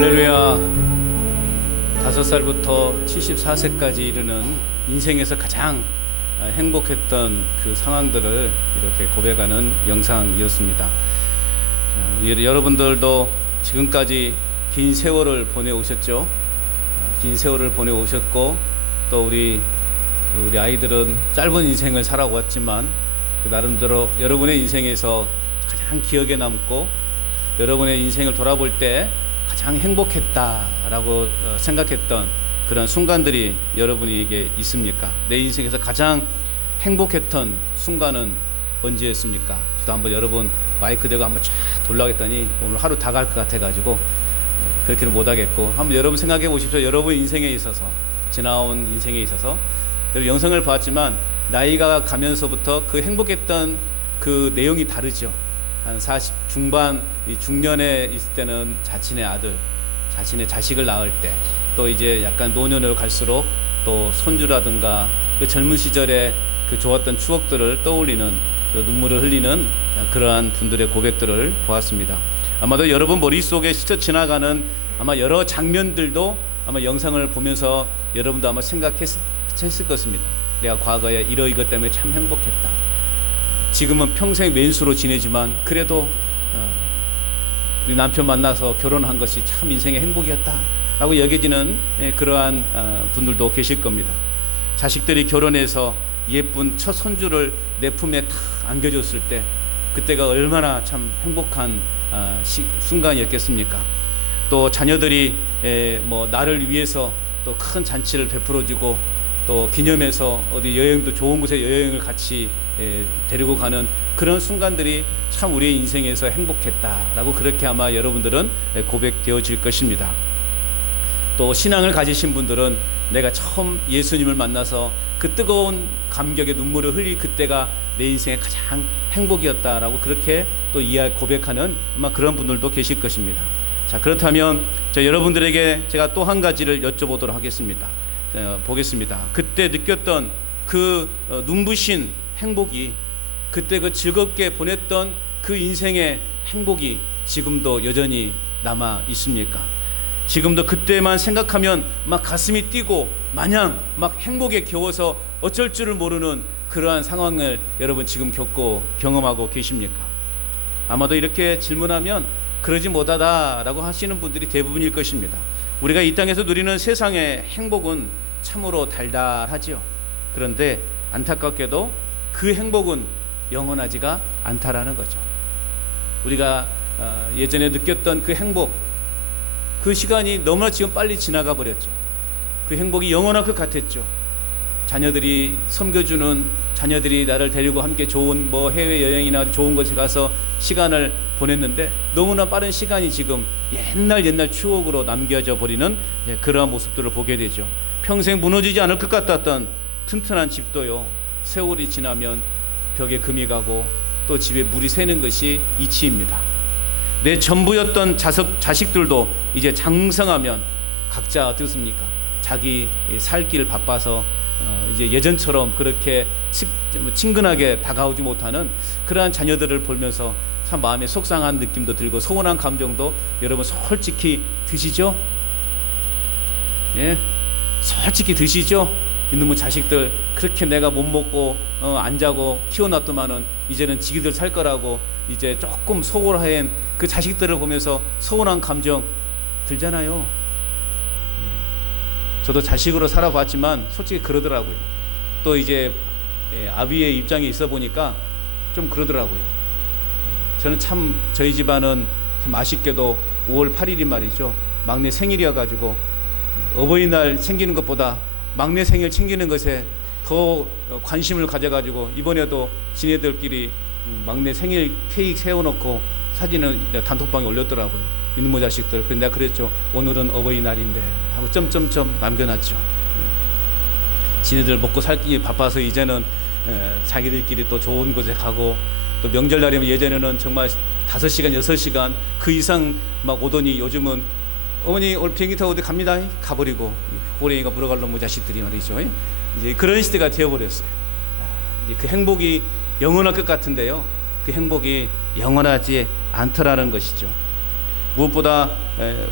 할렐루야. 5살부터 74세까지 이르는 인생에서 가장 행복했던 그 상황들을 이렇게 고백하는 영상이었습니다. 여러분들도 지금까지 긴 세월을 보내오셨죠. 긴 세월을 보내오셨고, 또 우리 아이들은 짧은 인생을 살아왔지만 나름대로 여러분의 인생에서 가장 기억에 남고 여러분의 인생을 돌아볼 때 가장 행복했다라고 생각했던 그런 순간들이 여러분에게 있습니까? 내 인생에서 가장 행복했던 순간은 언제였습니까? 저도 한번 여러분 마이크 대고 한번 쫙 돌려겠더니 오늘 하루 다 갈 것 같아가지고 그렇게는 못하겠고, 한번 여러분 생각해 보십시오. 여러분 인생에 있어서, 지나온 인생에 있어서 여러분 영상을 봤지만 나이가 가면서부터 그 행복했던 그 내용이 다르죠. 한 40 중반, 중년에 있을 때는 자신의 아들, 자신의 자식을 낳을 때, 또 이제 약간 노년으로 갈수록 또 손주라든가 그 젊은 시절에 그 좋았던 추억들을 떠올리는, 그 눈물을 흘리는 그러한 분들의 고백들을 보았습니다. 아마도 여러분 머릿속에 스쳐 지나가는 아마 여러 장면들도 아마 영상을 보면서 여러분도 아마 생각했을 것입니다. 내가 과거에 이것 때문에 참 행복했다. 지금은 평생 왼수로 지내지만 그래도 우리 남편 만나서 결혼한 것이 참 인생의 행복이었다 라고 여겨지는 그러한 분들도 계실 겁니다. 자식들이 결혼해서 예쁜 첫 손주를 내 품에 탁 안겨줬을 때 그때가 얼마나 참 행복한 순간이었겠습니까? 또 자녀들이 나를 위해서 또 큰 잔치를 베풀어주고, 또 기념해서 어디 여행도 좋은 곳에 여행을 같이 데리고 가는 그런 순간들이 참 우리의 인생에서 행복했다라고 그렇게 아마 여러분들은 고백되어질 것입니다. 또 신앙을 가지신 분들은 내가 처음 예수님을 만나서 그 뜨거운 감격의 눈물을 흘릴 그때가 내 인생의 가장 행복이었다라고 그렇게 또 고백하는 아마 그런 분들도 계실 것입니다. 자, 그렇다면 여러분들에게 제가 또 한 가지를 여쭤보도록 하겠습니다. 보겠습니다. 그때 느꼈던 그 눈부신 행복이, 그때 그 즐겁게 보냈던 그 인생의 행복이 지금도 여전히 남아 있습니까? 지금도 그때만 생각하면 막 가슴이 뛰고 마냥 막 행복에 겨워서 어쩔 줄을 모르는 그러한 상황을 여러분 지금 경험하고 계십니까? 아마도 이렇게 질문하면 그러지 못하다라고 하시는 분들이 대부분일 것입니다. 우리가 이 땅에서 누리는 세상의 행복은 참으로 달달하지요. 그런데 안타깝게도 그 행복은 영원하지가 않다라는 거죠. 우리가 예전에 느꼈던 그 행복, 그 시간이 너무나 지금 빨리 지나가 버렸죠. 그 행복이 영원할 것 같았죠. 자녀들이 섬겨주는, 자녀들이 나를 데리고 함께 좋은 해외여행이나 좋은 곳에 가서 시간을 보냈는데 너무나 빠른 시간이 지금 옛날 추억으로 남겨져 버리는 그러한 모습들을 보게 되죠. 평생 무너지지 않을 것 같았던 튼튼한 집도요, 세월이 지나면 벽에 금이 가고 또 집에 물이 새는 것이 이치입니다. 내 전부였던 자식들도 이제 장성하면 각자 어떻습니까? 자기 살 길 바빠서 이제 예전처럼 그렇게 친근하게 다가오지 못하는 그러한 자녀들을 보면서 참 마음에 속상한 느낌도 들고 서운한 감정도 여러분 솔직히 드시죠? 예, 솔직히 드시죠? 이놈의 자식들 그렇게 내가 못 먹고 안 자고 키워놨더만은 이제는 지기들 살 거라고 이제 조금 소홀한 그 자식들을 보면서 서운한 감정 들잖아요. 저도 자식으로 살아봤지만 솔직히 그러더라고요. 또 이제 아비의 입장에 있어 보니까 좀 그러더라고요. 저는 참 저희 집안은 참 아쉽게도 5월 8일이 말이죠, 막내 생일이어가지고 어버이날 챙기는 것보다 막내 생일 챙기는 것에 더 관심을 가져가지고 이번에도 지네들끼리 막내 생일 케이크 세워놓고 사진을 단톡방에 올렸더라고요. 이놈의 자식들. 그런데 내가 그랬죠. 오늘은 어버이날인데 하고 점점점 남겨놨죠. 지네들 먹고 살기 바빠서 이제는 자기들끼리 또 좋은 곳에 가고, 또 명절날이면 예전에는 정말 5시간 6시간 그 이상 막 오더니 요즘은 어머니 오늘 비행기 타고 어디 갑니다 가버리고 호랭이가 물어갈 놈의 자식들이 말이죠. 이제 그런 시대가 되어버렸어요. 이제 그 행복이 영원할 것 같은데요, 그 행복이 영원하지 않더라는 것이죠. 무엇보다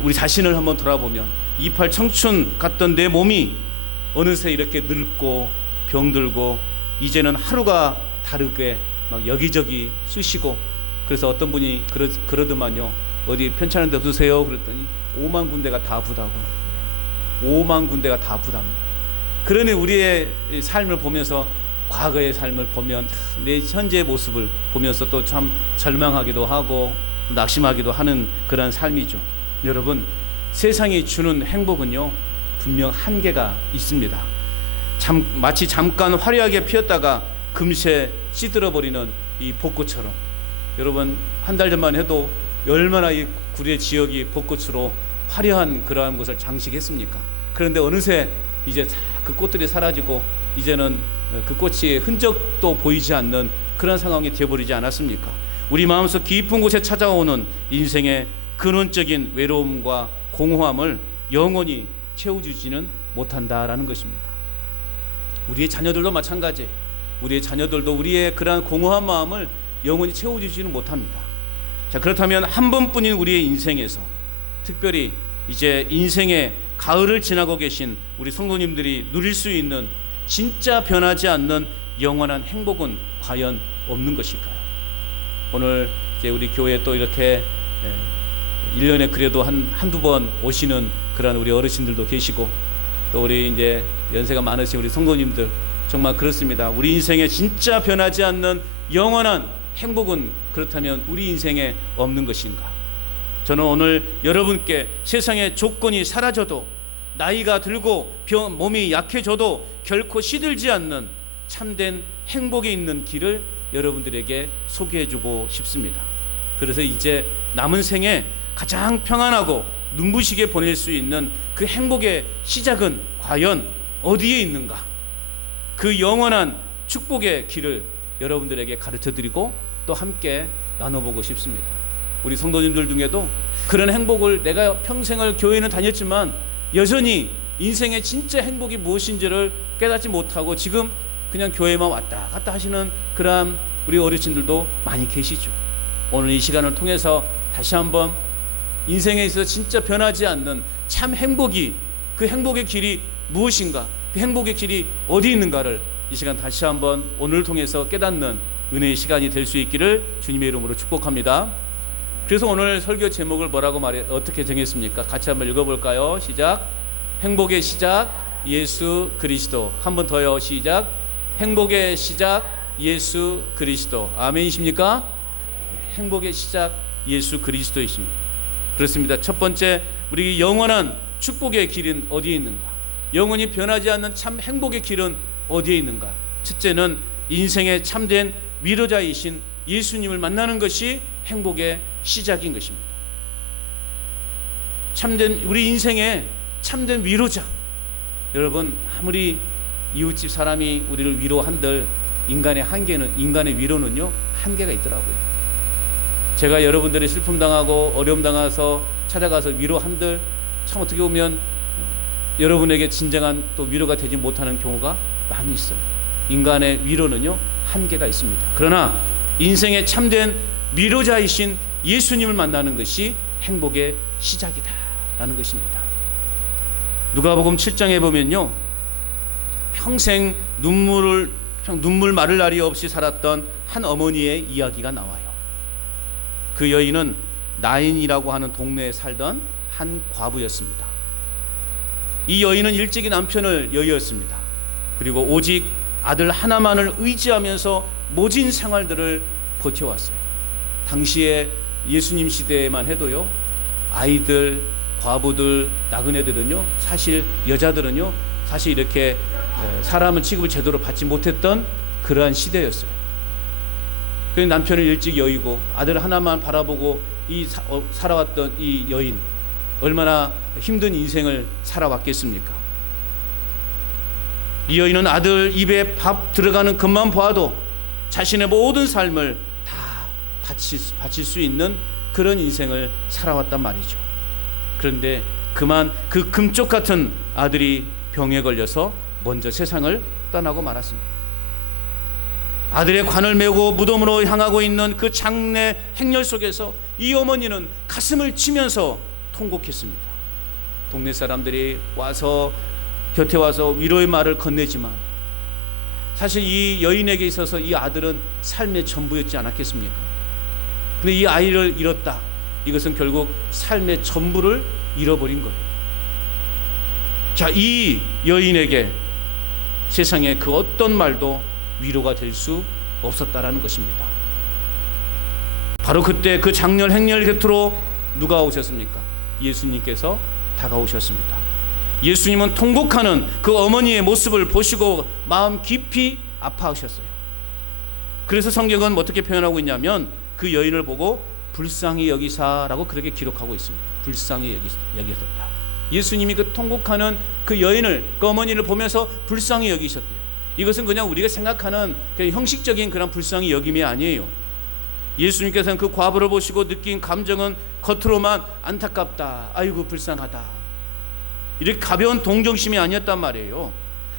우리 자신을 한번 돌아보면 28 청춘 같던 내 몸이 어느새 이렇게 늙고 병들고 이제는 하루가 다르게 막 여기저기 쑤시고, 그래서 어떤 분이 그러더만요. 어디 편찮은 데 없으세요? 그랬더니 5만 군데가 다 아프다고. 5만 군데가 다 아프답니다. 그러니 우리의 삶을 보면서, 과거의 삶을 보면 내 현재의 모습을 보면서 또 참 절망하기도 하고 낙심하기도 하는 그런 삶이죠. 여러분, 세상이 주는 행복은요 분명 한계가 있습니다. 마치 잠깐 화려하게 피었다가 금세 시들어버리는 이 벚꽃처럼, 여러분 한 달 전만 해도 얼마나 이 구례 지역이 벚꽃으로 화려한 그러한 것을 장식했습니까? 그런데 어느새 이제 그 꽃들이 사라지고 이제는 그 꽃이 흔적도 보이지 않는 그런 상황이 되어버리지 않았습니까? 우리 마음속 깊은 곳에 찾아오는 인생의 근원적인 외로움과 공허함을 영원히 채워주지는 못한다라는 것입니다. 우리의 자녀들도 마찬가지예요. 우리의 자녀들도 우리의 그러한 공허한 마음을 영원히 채워주지는 못합니다. 자, 그렇다면 한 번뿐인 우리의 인생에서, 특별히 이제 인생의 가을을 지나고 계신 우리 성도님들이 누릴 수 있는 진짜 변하지 않는 영원한 행복은 과연 없는 것일까요? 오늘 이제 우리 교회에 또 이렇게 1년에 그래도 한두 번 오시는 그런 우리 어르신들도 계시고, 또 우리 이제 연세가 많으신 우리 성도님들, 정말 그렇습니다. 우리 인생에 진짜 변하지 않는 영원한 행복은 그렇다면 우리 인생에 없는 것인가? 저는 오늘 여러분께 세상의 조건이 사라져도, 나이가 들고 몸이 약해져도 결코 시들지 않는 참된 행복에 있는 길을 여러분들에게 소개해주고 싶습니다. 그래서 이제 남은 생에 가장 평안하고 눈부시게 보낼 수 있는 그 행복의 시작은 과연 어디에 있는가? 그 영원한 축복의 길을 여러분들에게 가르쳐드리고 또 함께 나눠보고 싶습니다. 우리 성도님들 중에도 그런 행복을, 내가 평생을 교회는 다녔지만 여전히 인생의 진짜 행복이 무엇인지를 깨닫지 못하고 지금 그냥 교회만 왔다 갔다 하시는 그러한 우리 어르신들도 많이 계시죠. 오늘 이 시간을 통해서 다시 한번 인생에 있어서 진짜 변하지 않는 참 행복이, 그 행복의 길이 무엇인가, 그 행복의 길이 어디 있는가를 이 시간 다시 한번 오늘을 통해서 깨닫는 은혜의 시간이 될 수 있기를 주님의 이름으로 축복합니다. 그래서 오늘 설교 제목을 어떻게 정했습니까? 같이 한번 읽어볼까요? 시작. 행복의 시작 예수 그리스도. 한 번 더요. 시작. 행복의 시작 예수 그리스도. 아멘이십니까? 행복의 시작 예수 그리스도이십니다. 그렇습니다. 첫 번째, 우리 영원한 축복의 길은 어디에 있는가? 영원히 변하지 않는 참 행복의 길은 어디에 있는가? 첫째는 인생의 참된 위로자이신 예수님을 만나는 것이 행복의 시작인 것입니다. 참된 우리 인생의 참된 위로자. 여러분, 아무리 이웃집 사람이 우리를 위로한들 인간의 위로는요 한계가 있더라고요. 제가 여러분들이 슬픔 당하고 어려움 당해서 찾아가서 위로한들 참 어떻게 보면 여러분에게 진정한 또 위로가 되지 못하는 경우가 많이 있어요. 인간의 위로는요 한계가 있습니다. 그러나 인생의 참된 위로자이신 예수님을 만나는 것이 행복의 시작이다라는 것입니다. 누가복음 7장에 보면요, 평생 눈물 마를 날이 없이 살았던 한 어머니의 이야기가 나와요. 그 여인은 나인이라고 하는 동네에 살던 한 과부였습니다. 이 여인은 일찍이 남편을 여의었습니다. 그리고 오직 아들 하나만을 의지하면서 모진 생활들을 버텨왔어요. 당시에 예수님 시대에만 해도요, 아이들, 과부들, 나그네들은요, 사실 여자들은요, 사실 이렇게 사람은 취급을 제대로 받지 못했던 그러한 시대였어요. 그래서 남편을 일찍 여의고 아들 하나만 바라보고 살아왔던 이 여인, 얼마나 힘든 인생을 살아왔겠습니까? 이 여인은 아들 입에 밥 들어가는 것만 봐도 자신의 모든 삶을 다 바칠 수 있는 그런 인생을 살아왔단 말이죠. 그런데 그만 그 금쪽 같은 아들이 병에 걸려서 먼저 세상을 떠나고 말았습니다. 아들의 관을 메고 무덤으로 향하고 있는 그 장례 행렬 속에서 이 어머니는 가슴을 치면서 통곡했습니다. 동네 사람들이 와서 곁에 와서 위로의 말을 건네지만 사실 이 여인에게 있어서 이 아들은 삶의 전부였지 않았겠습니까? 근데 이 아이를 잃었다. 이것은 결국 삶의 전부를 잃어버린 거예요. 자, 이 여인에게 세상에 그 어떤 말도 위로가 될 수 없었다라는 것입니다. 바로 그때 그 장렬 행렬 곁으로 누가 오셨습니까? 예수님께서 다가오셨습니다. 예수님은 통곡하는 그 어머니의 모습을 보시고 마음 깊이 아파하셨어요. 그래서 성경은 어떻게 표현하고 있냐면 그 여인을 보고 불쌍히 여기사라고 그렇게 기록하고 있습니다. 불쌍히 여기셨다. 예수님이 그 통곡하는 그 여인을, 그 어머니를 보면서 불쌍히 여기셨대요. 이것은 그냥 우리가 생각하는 그냥 형식적인 그런 불쌍히 여김이 아니에요. 예수님께서는 그 과부를 보시고 느낀 감정은 겉으로만 안타깝다, 아이고 불쌍하다, 이렇게 가벼운 동정심이 아니었단 말이에요.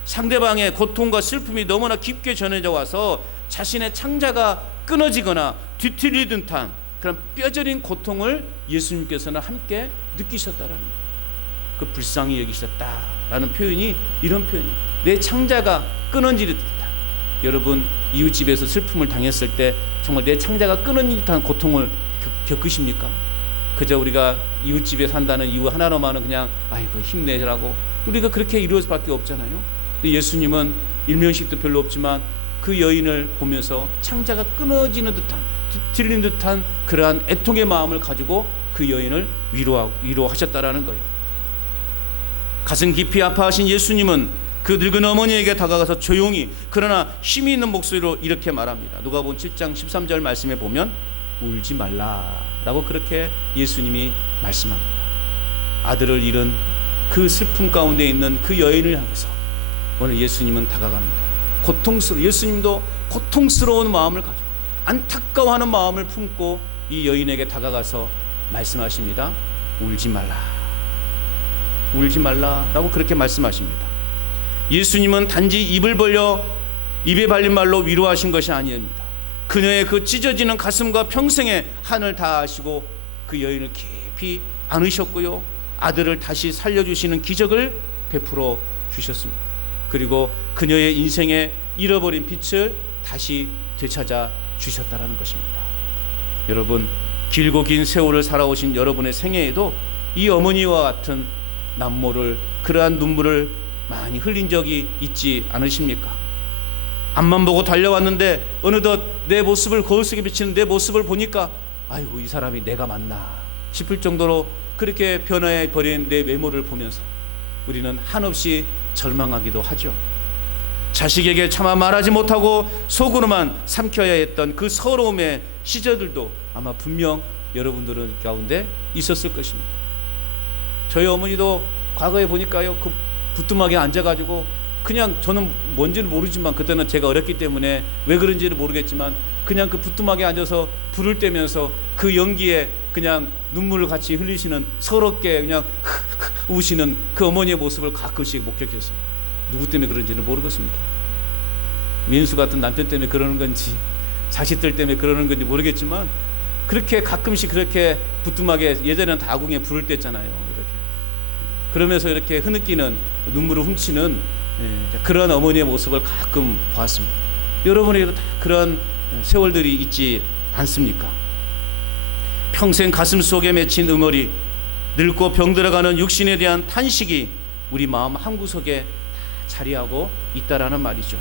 상대방의 고통과 슬픔이 너무나 깊게 전해져 와서 자신의 창자가 끊어지거나 뒤틀릴 듯한 그런 뼈저린 고통을 예수님께서는 함께 느끼셨다라는 거예요. 그 불쌍히 여기셨다라는 표현이 이런 표현이에요. 내 창자가 끊어지는 듯한, 여러분 이웃집에서 슬픔을 당했을 때 정말 내 창자가 끊어지는 듯한 고통을 겪으십니까? 그저 우리가 이웃집에 산다는 이유 하나로만은 그냥 아이고 힘내라고 우리가 그렇게 이루어질 수밖에 없잖아요. 근데 예수님은 일면식도 별로 없지만 그 여인을 보면서 창자가 끊어지는 듯한, 뒤틀리는 듯한 그러한 애통의 마음을 가지고 그 여인을 위로하셨다라는 거예요. 가슴 깊이 아파하신 예수님은 그 늙은 어머니에게 다가가서 조용히 그러나 힘이 있는 목소리로 이렇게 말합니다. 누가복음 7장 13절 말씀에 보면 울지 말라라고 그렇게 예수님이 말씀합니다. 아들을 잃은 그 슬픔 가운데 있는 그 여인을 향해서 오늘 예수님은 다가갑니다. 예수님도 고통스러운 마음을 가지고 안타까워하는 마음을 품고 이 여인에게 다가가서 말씀하십니다. 울지 말라, 울지 말라라고 그렇게 말씀하십니다. 예수님은 단지 입을 벌려 입에 발린 말로 위로하신 것이 아닙니다. 그녀의 그 찢어지는 가슴과 평생의 한을 다하시고 그 여인을 깊이 안으셨고요, 아들을 다시 살려주시는 기적을 베풀어 주셨습니다. 그리고 그녀의 인생에 잃어버린 빛을 다시 되찾아 주셨다라는 것입니다. 여러분, 길고 긴 세월을 살아오신 여러분의 생애에도 이 어머니와 같은 남모를, 그러한 눈물을 많이 흘린 적이 있지 않으십니까? 앞만 보고 달려왔는데 어느덧 내 모습을, 거울 속에 비치는 내 모습을 보니까 아이고 이 사람이 내가 맞나 싶을 정도로 그렇게 변화해 버린 내 외모를 보면서 우리는 한없이 절망하기도 하죠. 자식에게 차마 말하지 못하고 속으로만 삼켜야 했던 그 서러움의 시절들도 아마 분명 여러분들은 가운데 있었을 것입니다. 저희 어머니도 과거에 보니까요, 그 부뚜막에 앉아가지고 그냥, 저는 뭔지는 모르지만 그때는 제가 어렸기 때문에 왜 그런지는 모르겠지만 그냥 그 부뚜막에 앉아서 불을 떼면서 그 연기에 그냥 눈물을 같이 흘리시는, 서럽게 그냥 우시는 그 어머니의 모습을 가끔씩 목격했어요. 누구 때문에 그런지는 모르겠습니다. 민수 같은 남편 때문에 그러는 건지 자식들 때문에 그러는 건지 모르겠지만 그렇게 가끔씩 그렇게 부뚜막에, 예전에는 다궁에 불을 뗐잖아요. 이렇게 그러면서 이렇게 흐느끼는, 눈물을 훔치는 그런 어머니의 모습을 가끔 보았습니다. 여러분에게도 다 그런 세월들이 있지 않습니까? 평생 가슴 속에 맺힌 응어리, 늙고 병들어가는 육신에 대한 탄식이 우리 마음 한구석에 다 자리하고 있다라는 말이죠.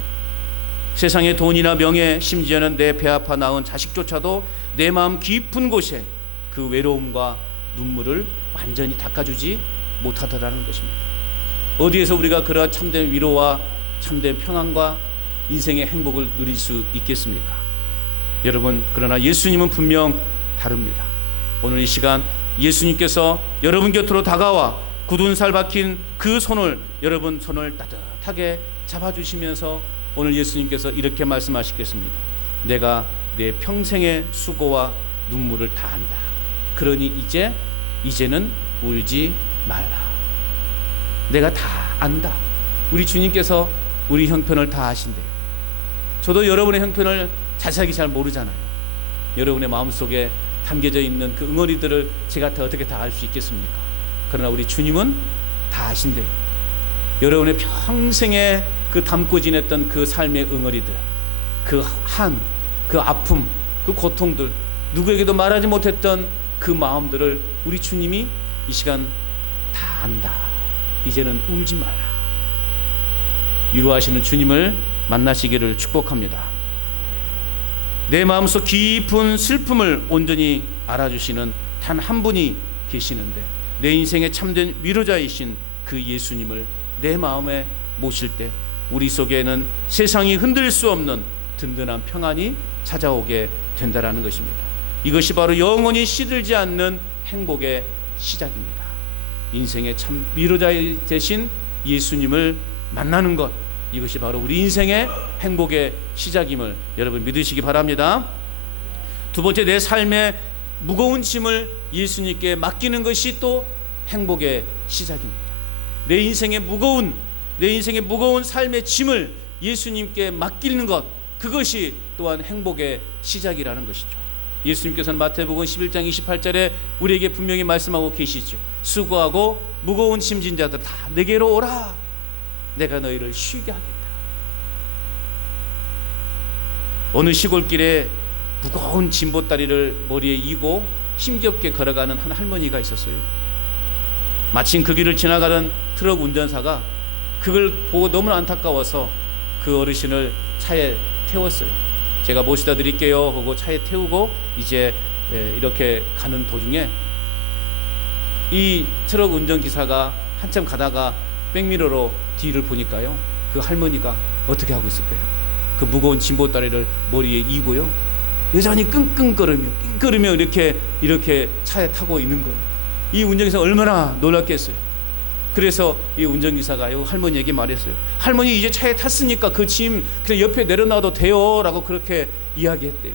세상의 돈이나 명예, 심지어는 내 배 아파 낳은 자식조차도 내 마음 깊은 곳에 그 외로움과 눈물을 완전히 닦아주지 못하더라는 것입니다. 어디에서 우리가 그러한 참된 위로와 참된 평안과 인생의 행복을 누릴 수 있겠습니까? 여러분, 그러나 예수님은 분명 다릅니다. 오늘 이 시간 예수님께서 여러분 곁으로 다가와 굳은 살 박힌 그 손을, 여러분 손을 따뜻하게 잡아주시면서 오늘 예수님께서 이렇게 말씀하시겠습니다. 내가 내 평생의 수고와 눈물을 다 안다. 그러니 이제는 울지 말라. 내가 다 안다. 우리 주님께서 우리 형편을 다 아신대요. 저도 여러분의 형편을 자세하게 잘 모르잖아요. 여러분의 마음속에 담겨져 있는 그 응어리들을 제가 어떻게 다 알 수 있겠습니까? 그러나 우리 주님은 다 아신대요. 여러분의 평생에 그 담고 지냈던 그 삶의 응어리들, 그 그 아픔, 그 고통들, 누구에게도 말하지 못했던 그 마음들을 우리 주님이 이 시간 다 안다. 이제는 울지 말라. 위로하시는 주님을 만나시기를 축복합니다. 내 마음속 깊은 슬픔을 온전히 알아주시는 단 한 분이 계시는데, 내 인생의 참된 위로자이신 그 예수님을 내 마음에 모실 때 우리 속에는 세상이 흔들 수 없는 든든한 평안이 찾아오게 된다라는 것입니다. 이것이 바로 영원히 시들지 않는 행복의 시작입니다. 인생의 참 위로자 되신 예수님을 만나는 것, 이것이 바로 우리 인생의 행복의 시작임을 여러분 믿으시기 바랍니다. 두 번째, 내 삶의 무거운 짐을 예수님께 맡기는 것이 또 행복의 시작입니다. 내 인생의 무거운 삶의 짐을 예수님께 맡기는 것, 그것이 또한 행복의 시작이라는 것이죠. 예수님께서는 마태복음 11장 28절에 우리에게 분명히 말씀하고 계시죠. 수고하고 무거운 짐진 자들 다 내게로 오라. 내가 너희를 쉬게 하겠다. 어느 시골길에 무거운 짐보따리를 머리에 이고 힘겹게 걸어가는 한 할머니가 있었어요. 마침 그 길을 지나가던 트럭 운전사가 그걸 보고 너무 안타까워서 그 어르신을 차에 태웠어요. 제가 모시다 드릴게요 하고 차에 태우고 이제 이렇게 가는 도중에 이 트럭 운전기사가 한참 가다가 백미러로 뒤를 보니까요, 그 할머니가 어떻게 하고 있을까요? 그 무거운 짐보따리를 머리에 이고요, 여전히 끙끙거리며 이렇게 차에 타고 있는 거예요. 이 운전기사 얼마나 놀랐겠어요. 그래서 이 운전기사가 할머니에게 말했어요. 할머니, 이제 차에 탔으니까 그 짐 그냥 옆에 내려놔도 돼요 라고 그렇게 이야기했대요.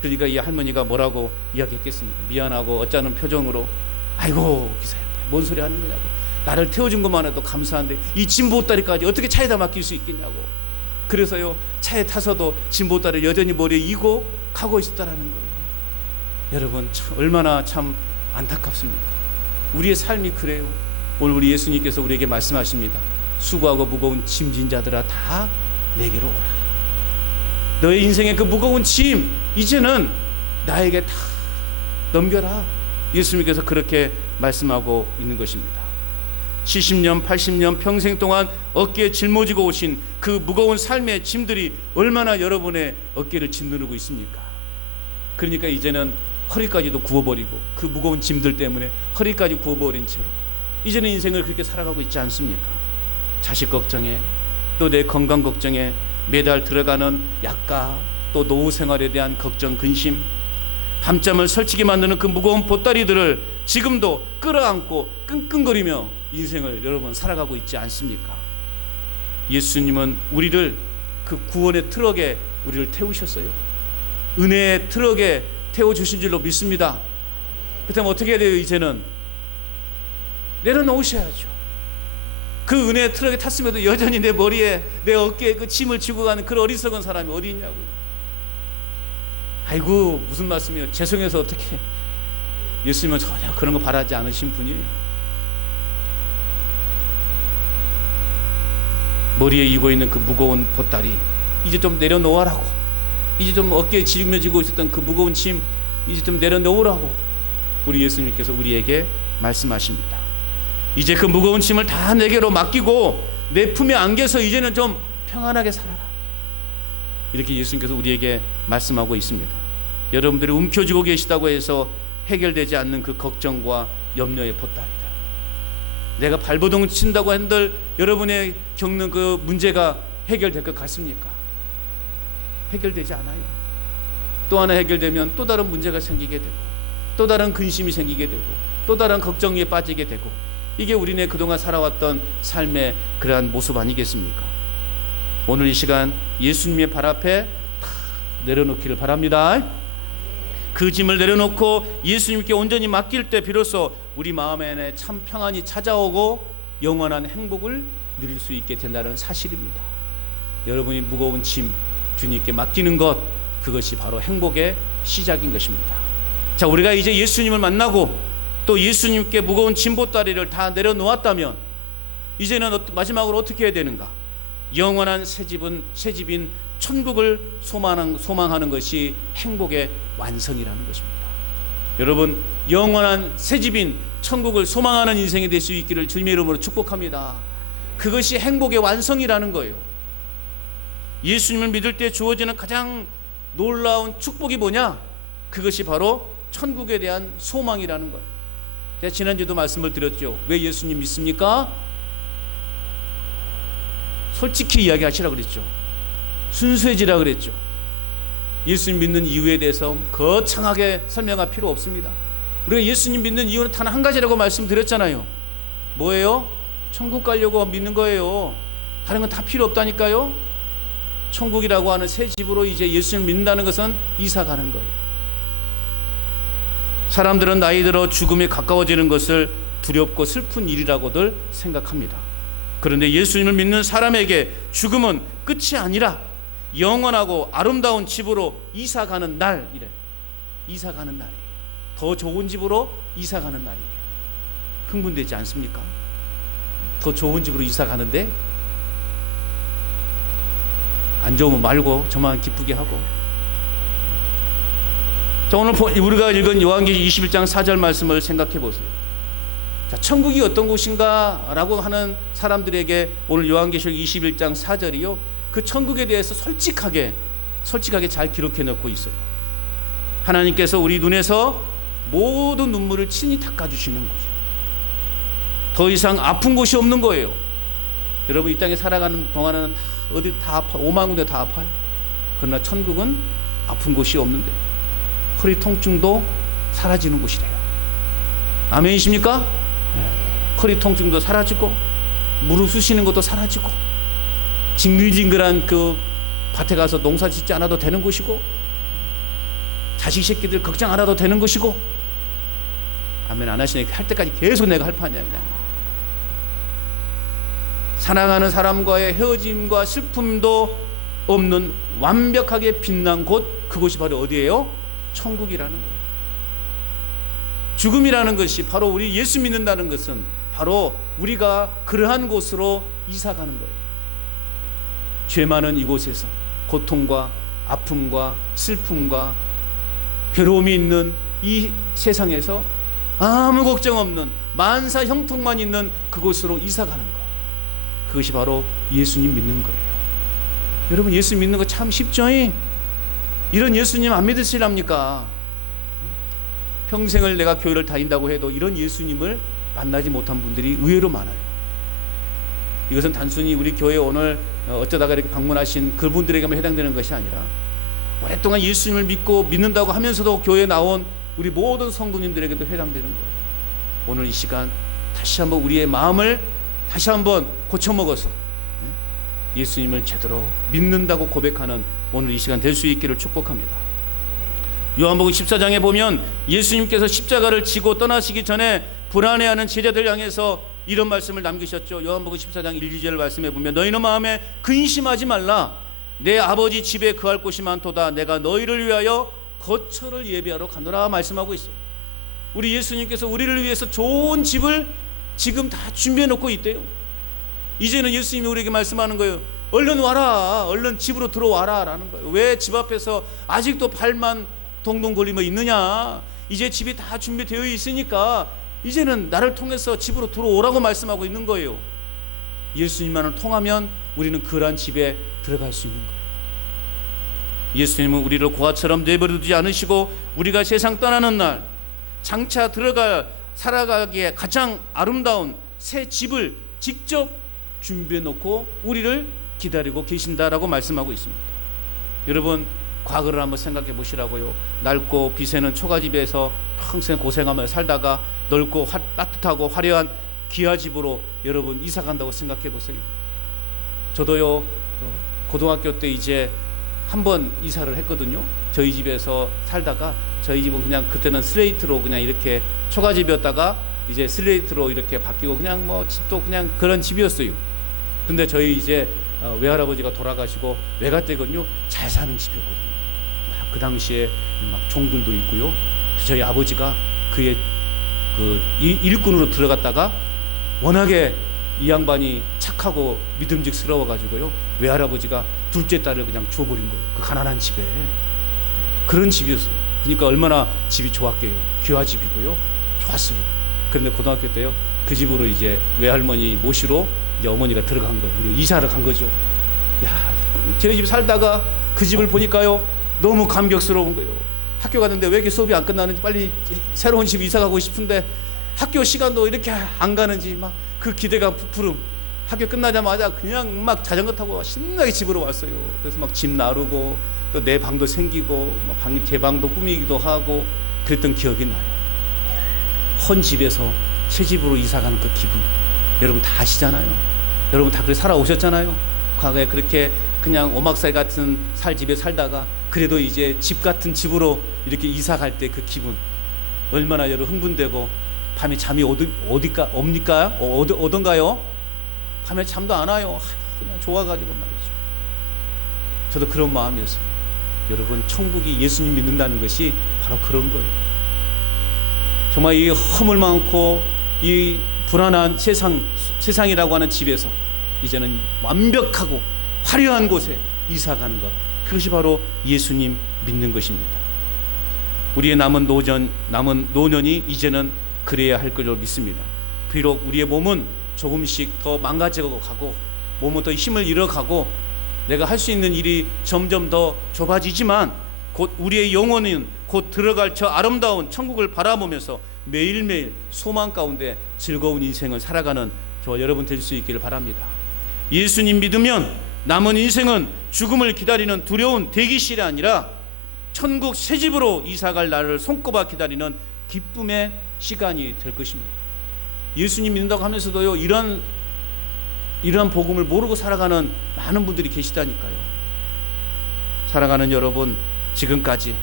그러니까 이 할머니가 뭐라고 이야기했겠습니까? 미안하고 어쩌는 표정으로, 아이고 기사야, 뭔 소리 하는 거냐고, 나를 태워준 것만 해도 감사한데 이 짐보따리까지 어떻게 차에다 맡길 수 있겠냐고. 그래서요, 차에 타서도 짐보따리를 여전히 머리에 이고 가고 있었다라는 거예요. 여러분, 얼마나 참 안타깝습니까? 우리의 삶이 그래요. 오늘 우리 예수님께서 우리에게 말씀하십니다. 수고하고 무거운 짐진 자들아 다 내게로 오라. 너의 인생의 그 무거운 짐 이제는 나에게 다 넘겨라. 예수님께서 그렇게 말씀하고 있는 것입니다. 70년 80년 평생 동안 어깨에 짊어지고 오신 그 무거운 삶의 짐들이 얼마나 여러분의 어깨를 짓누르고 있습니까? 그러니까 이제는 허리까지도 구워버리고, 그 무거운 짐들 때문에 허리까지 구워버린 채로 이제는 인생을 그렇게 살아가고 있지 않습니까? 자식 걱정에, 또 내 건강 걱정에 매달 들어가는 약가, 또 노후 생활에 대한 걱정, 근심, 밤잠을 설치게 만드는 그 무거운 보따리들을 지금도 끌어안고 끙끙거리며 인생을 여러분 살아가고 있지 않습니까? 예수님은 우리를 그 구원의 트럭에 우리를 태우셨어요. 은혜의 트럭에 태워주신 줄로 믿습니다. 그렇다면 어떻게 해야 돼요? 이제는 내려놓으셔야죠. 그 은혜의 트럭에 탔음에도 여전히 내 머리에, 내 어깨에 그 짐을 지고 가는 그런 어리석은 사람이 어디 있냐고요. 아이고 무슨 말씀이에요. 죄송해서 어떻게. 예수님은 전혀 그런 거 바라지 않으신 분이에요. 머리에 이고 있는 그 무거운 보따리 이제 좀 내려놓으라고, 이제 좀 어깨에 짊어지고 있었던 그 무거운 짐 이제 좀 내려놓으라고 우리 예수님께서 우리에게 말씀하십니다. 이제 그 무거운 짐을 다 내게로 맡기고 내 품에 안겨서 이제는 좀 평안하게 살아라. 이렇게 예수님께서 우리에게 말씀하고 있습니다. 여러분들이 움켜쥐고 계시다고 해서 해결되지 않는 그 걱정과 염려의 보따리들, 내가 발버둥 친다고 한들 여러분의 겪는 그 문제가 해결될 것 같습니까? 해결되지 않아요. 또 하나 해결되면 또 다른 문제가 생기게 되고, 또 다른 근심이 생기게 되고, 또 다른 걱정에 빠지게 되고, 이게 우리네 그동안 살아왔던 삶의 그러한 모습 아니겠습니까? 오늘 이 시간 예수님의 발 앞에 다 내려놓기를 바랍니다. 그 짐을 내려놓고 예수님께 온전히 맡길 때 비로소 우리 마음에 참 평안이 찾아오고 영원한 행복을 누릴 수 있게 된다는 사실입니다. 여러분이 무거운 짐 주님께 맡기는 것, 그것이 바로 행복의 시작인 것입니다. 자, 자, 우리가 이제 예수님을 만나고 또 예수님께 무거운 진보다리를 다 내려놓았다면 이제는 마지막으로 어떻게 해야 되는가? 영원한 새집인 천국을 소망하는 것이 행복의 완성이라는 것입니다. 여러분, 영원한 새집인 천국을 소망하는 인생이 될 수 있기를 주님의 이름으로 축복합니다. 그것이 행복의 완성이라는 거예요. 예수님을 믿을 때 주어지는 가장 놀라운 축복이 뭐냐? 그것이 바로 천국에 대한 소망이라는 거예요. 제가 지난주에도 말씀을 드렸죠. 왜 예수님 믿습니까? 솔직히 이야기하시라 그랬죠. 순수해지라 그랬죠. 예수님 믿는 이유에 대해서 거창하게 설명할 필요 없습니다. 우리가 예수님 믿는 이유는 단 한 가지라고 말씀드렸잖아요. 뭐예요? 천국 가려고 믿는 거예요. 다른 건 다 필요 없다니까요. 천국이라고 하는 새 집으로 이제 예수님을 믿는다는 것은 이사 가는 거예요. 사람들은 나이 들어 죽음에 가까워지는 것을 두렵고 슬픈 일이라고들 생각합니다. 그런데 예수님을 믿는 사람에게 죽음은 끝이 아니라 영원하고 아름다운 집으로 이사가는 날이래. 이사가는 날이에요. 더 좋은 집으로 이사가는 날이에요. 흥분되지 않습니까? 더 좋은 집으로 이사가는데 안 좋으면 말고 저만 기쁘게 하고. 자, 오늘 우리가 읽은 요한계시록 21장 4절 말씀을 생각해 보세요. 자, 천국이 어떤 곳인가 라고 하는 사람들에게 오늘 요한계시록 21장 4절이요, 그 천국에 대해서 솔직하게 잘 기록해 놓고 있어요. 하나님께서 우리 눈에서 모든 눈물을 친히 닦아주시는 곳이에요. 더 이상 아픈 곳이 없는 거예요. 여러분, 이 땅에 살아가는 동안은 어디 다 아파, 5만 군데 다 아파요. 그러나 천국은 아픈 곳이 없는데 허리 통증도 사라지는 곳이래요. 아멘이십니까? 네. 허리 통증도 사라지고 무릎 쑤시는 것도 사라지고 징글징글한 그 밭에 가서 농사 짓지 않아도 되는 곳이고 자식 새끼들 걱정 안 해도 되는 것이고. 아멘 안 하시니까 할 때까지 계속 내가 할 판이야. 그냥 사랑하는 사람과의 헤어짐과 슬픔도 없는 완벽하게 빛난 곳, 그곳이 바로 어디예요? 천국이라는 거예요. 죽음이라는 것이 바로 우리 예수 믿는다는 것은 바로 우리가 그러한 곳으로 이사가는 거예요. 죄 많은 이곳에서 고통과 아픔과 슬픔과 괴로움이 있는 이 세상에서 아무 걱정 없는 만사 형통만 있는 그곳으로 이사가는 것, 그것이 바로 예수님 믿는 거예요. 여러분, 예수 믿는 거 참 쉽죠? 이런 예수님 안 믿으시랍니까? 평생을 내가 교회를 다닌다고 해도 이런 예수님을 만나지 못한 분들이 의외로 많아요. 이것은 단순히 우리 교회 오늘 어쩌다가 이렇게 방문하신 그분들에게만 해당되는 것이 아니라 오랫동안 예수님을 믿는다고 하면서도 교회에 나온 우리 모든 성도님들에게도 해당되는 거예요. 오늘 이 시간 다시 한번 우리의 마음을 다시 한번 고쳐먹어서 예수님을 제대로 믿는다고 고백하는 오늘 이 시간 될 수 있기를 축복합니다. 요한복음 14장에 보면 예수님께서 십자가를 지고 떠나시기 전에 불안해하는 제자들 향해서 이런 말씀을 남기셨죠. 요한복음 14장 1, 2절 말씀에 보면 너희는 마음에 근심하지 말라. 내 아버지 집에 거할 곳이 많도다. 내가 너희를 위하여 거처를 예비하러 가노라 말씀하고 있어요. 우리 예수님께서 우리를 위해서 좋은 집을 지금 다 준비해 놓고 있대요. 이제는 예수님이 우리에게 말씀하는 거예요. 얼른 와라, 얼른 집으로 들어와라 라는 거예요. 왜 집 앞에서 아직도 발만 동동 걸리며 있느냐? 이제 집이 다 준비되어 있으니까 이제는 나를 통해서 집으로 들어오라고 말씀하고 있는 거예요. 예수님만을 통하면 우리는 그러한 집에 들어갈 수 있는 거예요. 예수님은 우리를 고아처럼 내버려두지 않으시고 우리가 세상 떠나는 날 장차 살아가기에 가장 아름다운 새 집을 직접 준비해 놓고 우리를 기다리고 계신다라고 말씀하고 있습니다. 여러분, 과거를 한번 생각해 보시라고요. 낡고 비새는 초가집에서 평생 고생하며 살다가 넓고 따뜻하고 화려한 기아집으로 여러분 이사 간다고 생각해 보세요. 저도요, 고등학교 때 이제 한번 이사를 했거든요. 저희 집에서 살다가 저희 집은 그냥 그때는 슬레이트로 그냥 이렇게 초가집이었다가 이제 슬레이트로 이렇게 바뀌고 그냥 뭐 집도 그냥 그런 집이었어요. 근데 저희 이제 외할아버지가 돌아가시고 외갓댁은요 잘 사는 집이었거든요. 막 그 당시에 막 종들도 있고요, 저희 아버지가 그의 그 일꾼으로 들어갔다가 워낙에 이 양반이 착하고 믿음직스러워 가지고요, 외할아버지가 둘째 딸을 그냥 줘버린 거예요. 그 가난한 집에. 그런 집이었어요. 그러니까 얼마나 집이 좋았게요. 귀화집이고요, 좋았어요. 그런데 고등학교 때요, 그 집으로 이제 외할머니 모시러 이제 어머니가 들어간 거예요. 이사를 간 거죠. 야, 저희 집 살다가 그 집을 보니까요, 너무 감격스러운 거예요. 학교 갔는데 왜 이렇게 수업이 안 끝나는지, 빨리 새로운 집 이사 가고 싶은데 학교 시간도 이렇게 안 가는지 막 그 기대감 부풀음. 학교 끝나자마자 그냥 막 자전거 타고 신나게 집으로 왔어요. 그래서 막 집 나르고 또 내 방도 생기고 제 방도 꾸미기도 하고 그랬던 기억이 나요. 헌 집에서 새 집으로 이사 가는 그 기분, 여러분 다 아시잖아요. 여러분 다 그렇게 살아오셨잖아요. 과거에 그렇게 그냥 오막살 같은 집에 살다가 그래도 이제 집 같은 집으로 이렇게 이사 갈 때 그 기분, 얼마나 여러분 흥분되고, 밤에 잠이 오던가요? 밤에 잠도 안 와요. 그냥 좋아가지고 말이죠. 저도 그런 마음이었어요. 여러분, 천국이 예수님 믿는다는 것이 바로 그런 거예요. 정말 이 허물 많고 이 불안한 세상이라고 하는 집에서 이제는 완벽하고 화려한 곳에 이사 가는 것, 그것이 바로 예수님 믿는 것입니다. 우리의 남은 노년이 이제는 그래야 할 것을 믿습니다. 비록 우리의 몸은 조금씩 더 망가져 가고, 몸은 더 힘을 잃어가고, 내가 할 수 있는 일이 점점 더 좁아지지만, 곧 우리의 영혼은 곧 들어갈 저 아름다운 천국을 바라보면서 매일매일 소망 가운데 즐거운 인생을 살아가는 저와 여러분 될 수 있기를 바랍니다. 예수님 믿으면 남은 인생은 죽음을 기다리는 두려운 대기실이 아니라 천국 새집으로 이사갈 날을 손꼽아 기다리는 기쁨의 시간이 될 것입니다. 예수님 믿는다고 하면서도요, 이런 복음을 모르고 살아가는 많은 분들이 계시다니까요. 살아가는 여러분, 지금까지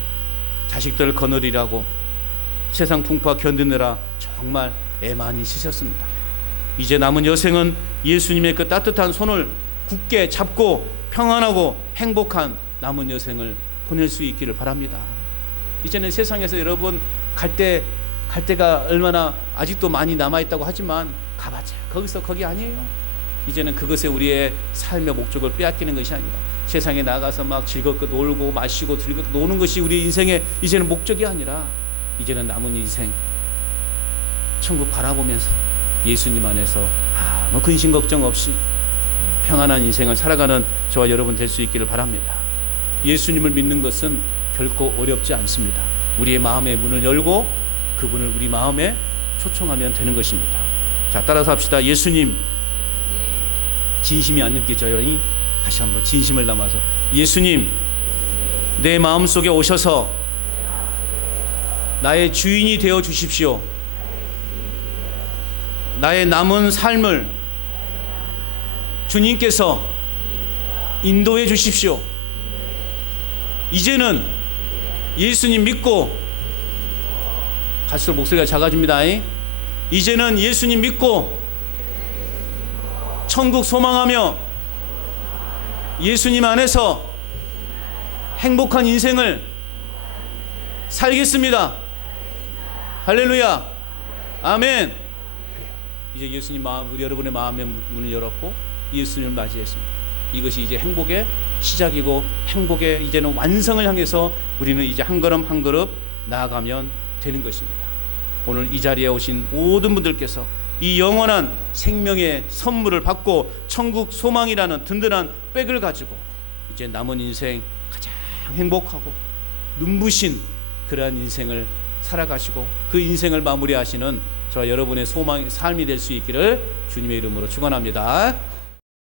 자식들 거느리라고 세상 풍파 견디느라 정말 애 많이 쓰셨습니다. 이제 남은 여생은 예수님의 그 따뜻한 손을 굳게 잡고 평안하고 행복한 남은 여생을 보낼 수 있기를 바랍니다. 이제는 세상에서 여러분 갈 데가 얼마나 아직도 많이 남아있다고 하지만 가봤자 거기 아니에요. 이제는 그것에 우리의 삶의 목적을 빼앗기는 것이 아니라 세상에 나가서 막 즐겁게 놀고 마시고 즐겁게 노는 것이 우리 인생의 이제는 목적이 아니라, 이제는 남은 인생 천국 바라보면서 예수님 안에서 아무 근심 걱정 없이 평안한 인생을 살아가는 저와 여러분 될 수 있기를 바랍니다. 예수님을 믿는 것은 결코 어렵지 않습니다. 우리의 마음의 문을 열고 그분을 우리 마음에 초청하면 되는 것입니다. 자, 따라서 합시다. 예수님. 진심이 안 느껴져요? 다시 한번 진심을 담아서, 예수님, 내 마음속에 오셔서 나의 주인이 되어 주십시오. 나의 남은 삶을 주님께서 인도해 주십시오. 이제는 예수님 믿고, 갈수록 목소리가 작아집니다. 이제는 예수님 믿고 천국 소망하며 예수님 안에서 행복한 인생을 살겠습니다. 할렐루야. 아멘. 이제 예수님 우리 여러분의 마음의 문을 열었고 예수님을 맞이했습니다. 이것이 이제 행복의 시작이고 행복의 이제는 완성을 향해서 우리는 이제 한 걸음 한 걸음 나아가면 되는 것입니다. 오늘 이 자리에 오신 모든 분들께서 이 영원한 생명의 선물을 받고 천국 소망이라는 든든한 백을 가지고 이제 남은 인생 가장 행복하고 눈부신 그러한 인생을 살아가시고 그 인생을 마무리하시는 저와 여러분의 삶이 될 수 있기를 주님의 이름으로 축원합니다.